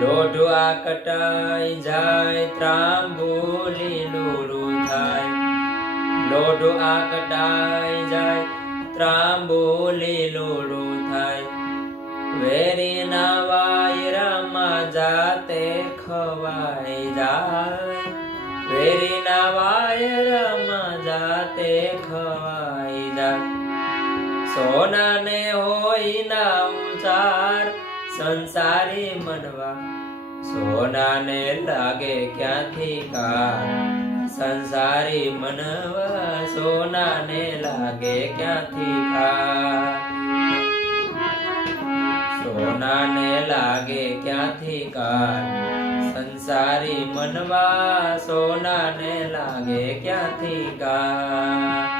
લોઢવા કટાઈ જાય ત્રાંબોલી લૂલું થાય લોઢવા કટાઈ જાય ત્રાંબોલી લૂલું થાય વેરી ના વાયરામાં જાતે ખવાઈ જાય વેરી ના વાયરામાં જાતે ખવાઈ જાય સોના ને હોય ના ઉચાર સંસારી મનવા સોના ને લાગે ક્યાંથી કાર સંસારી મનવા સોના ને લાગે ક્યાંથી કાર સોના ને લાગે ક્યાંથી કાર સંસારી મનવા સોના ને લાગે ક્યાંથી કાર